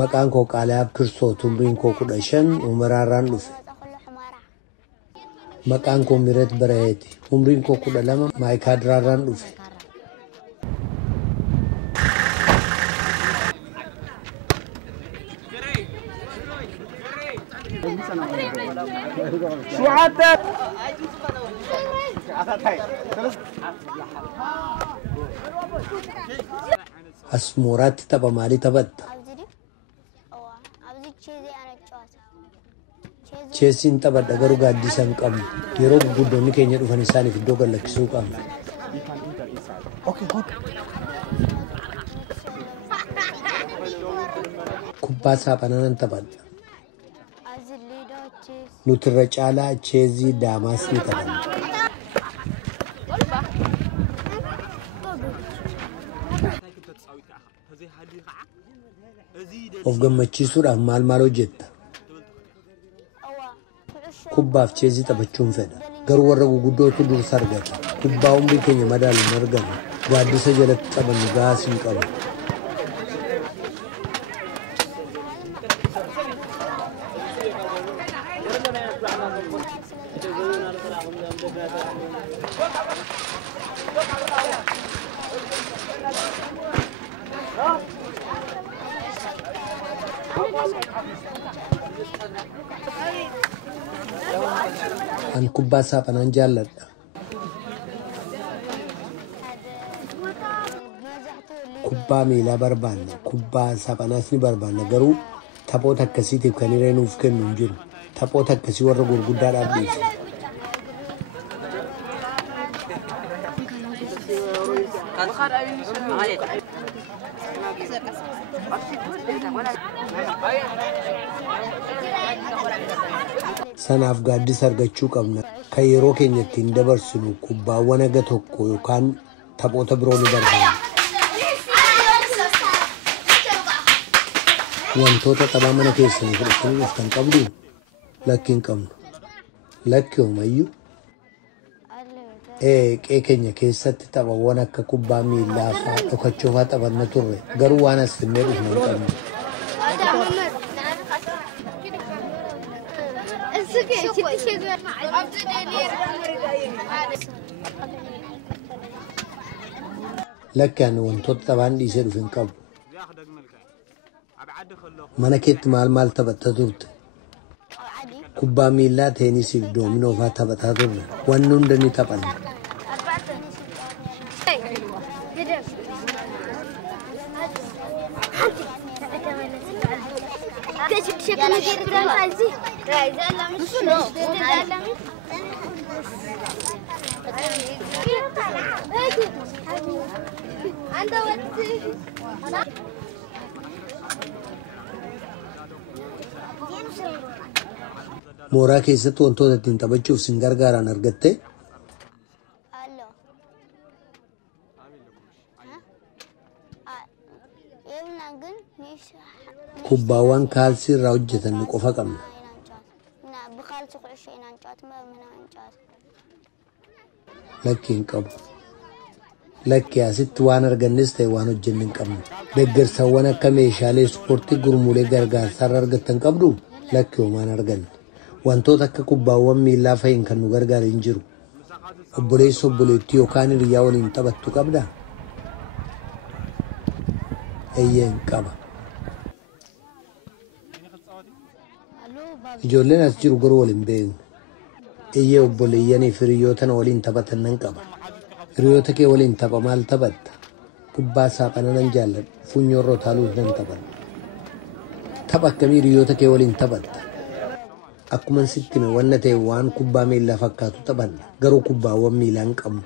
Maqaan koo Qaalaab Kirsoo umriin koo 15 Umaraarraan dhufe. Maqaan koo Miret Baraheeti umriin koo 12 Maayikaadiraarraan dhufe. As mooraatti tapha maalii taphatta? Cheesiin taphadha garuu gaaddisa hin qabnu. Yeroo gurguddoonni keenya dhufan isaaniif iddoo gallakkisuu qabna. Kubbaa saaphanaan taphadha. Nuti irra caalaa cheezii daamaas ni taphanna. Of gammachiisuudhaaf maal hojjetta? Kubbaaf cheezii taphachuun fedha. Garuu warra guguddootu dursa argata. Kubbaa umrii keenya madaalu hin argamu. Gaaddisa jalatti taphannu gaas hin qabu. An kubbaa saaphanaan jaalladha. Kubbaa miilaa barbaanna. Kubbaa saaphanaas ni barbaanna. Garuu taphoota akkasiitiif kan hiree nuuf kennu hin jiru. Taphoota akkasii warra gurguddaadhaaf dhiisa. Sanaaf gaaddisa argachuu qabna. Kan yeroo keenya ittiin dabarsinu kubbaawwan aga tokko yookaan taphoota biroo ni barbaanna. Wantoota taphaa mana keessanii fudhatanii dhuftan qabdu lakki hin qabnu. Lakki hoomayyuu qe'ee keenya keessatti taphawwan akka kubbaa miillaa fa'aa dhokachuu fa'aa taphanna turre. Garuu waan as finnee dhufne hin qabnu. Lakki ani wantoota taphaan dhiisee dhufe hin qabu. Mana keetti maal taphatta turte? Kubbaa miillaa, teenisiif doominoo fa'aa taphataa turre. Wanni hunda ni taphanna. Mooraa keessatti wantoota ittiin taphachuuf sin gargaaran argatte? Kubbaawwan kaalsii irraa hojjetan ni qofa qabna. Lakki hin qabu. Lakki asitti waan argannes ta'e waan hojjenne hin qabnu. Deeggarsawwan akka meeshaalee ispoortii gurmuulee gargaarsaarra argattan qabdu lakki hoomaan arganne. Wantoota akka kubbaawwan miillaa fa'iin kan nu gargaaran hin jiru. Obboleessa obboleettii yookaan hiriyaa waliin taphattu qabdaa? Eeyyee hin qaba. Ijoolleen as jiru garuu waliin beeknu. Eeyyee obboleeyyaniif hiriyoota waliin taphatan nan qaba. Hiriyoota kee waliin tapha maal taphatta? Kubbaa saaphanaa nan jaalladha. Funyoorroo taaluus nan taphadha. Tapha akkamii hiriyoota kee waliin taphatta? Akkuma sitti hime wanna ta'e waan kubbaa miillaa fakkaatu taphanna. Garuu kubbaawwan miilaa hin qabnu.